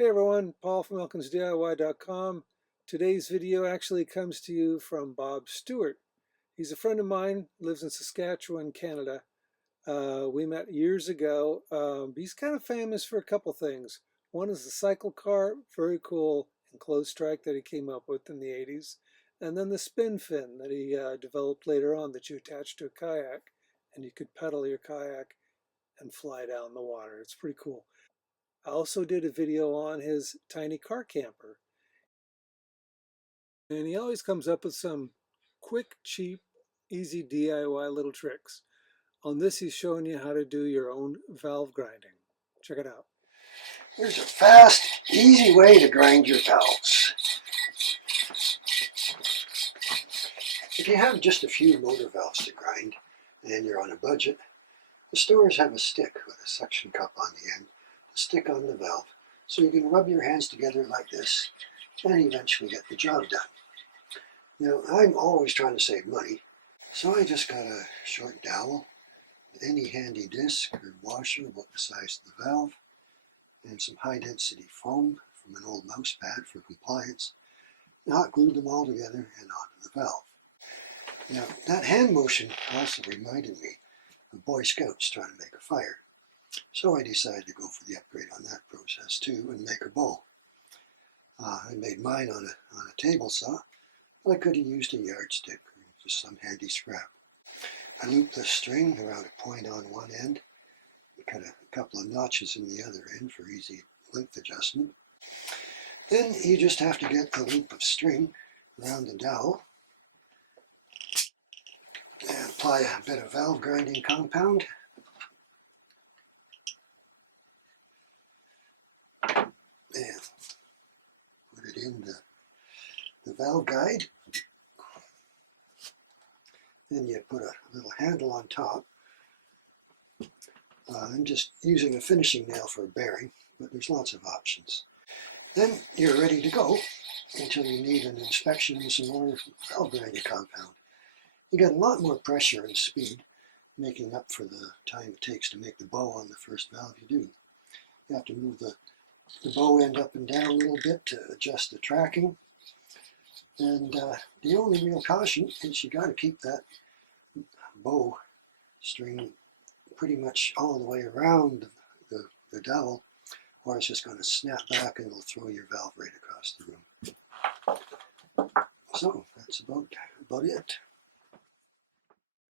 Hey everyone, Paul from ElkinsDIY.com. Today's video actually comes to you from Bob Stewart. He's a friend of mine, lives in Saskatchewan, Canada. We met years ago. He's kind of famous for a couple things. One is the cycle car, very cool enclosed strike that he came up with in the 80s. And then the spin fin that he developed later on that you attach to a kayak and you could pedal your kayak and fly down the water. It's pretty cool. I also did a video on his tiny car camper. And he always comes up with some quick, cheap, easy DIY little tricks. On this, he's showing you how to do your own valve grinding. Check it out. Here's a fast, easy way to grind your valves. If you have just a few motor valves to grind and you're on a budget, the stores have a stick with a suction cup on the end to stick on the valve so you can rub your hands together like this and eventually get the job done. Now, I'm always trying to save money, so I just got a short dowel, any handy disc or washer about the size of the valve, and some high-density foam from an old mouse pad for compliance, and hot glued them all together and onto the valve. Now, that hand motion also reminded me of Boy Scouts trying to make a fire, so I decided to go for the upgrade on that process too and make a bow. I made mine on a table saw, but I could have used a yardstick or just some handy scrap. I looped the string around a point on one end, and cut a couple of notches in the other end for easy length adjustment. Then you just have to get a loop of string around the dowel and apply a bit of valve grinding compound. And put it in the valve guide. Then you put a little handle on top. I'm just using a finishing nail for a bearing, but there's lots of options. Then you're ready to go until you need an inspection and some more valve grinding compound. You get a lot more pressure and speed, making up for the time it takes to make the bow on the first valve you do. You have to move the bow end up and down a little bit to adjust the tracking. And the only real caution is you got to keep that bow string pretty much all the way around the dowel, or it's just going to snap back and it'll throw your valve right across the room. So that's about it.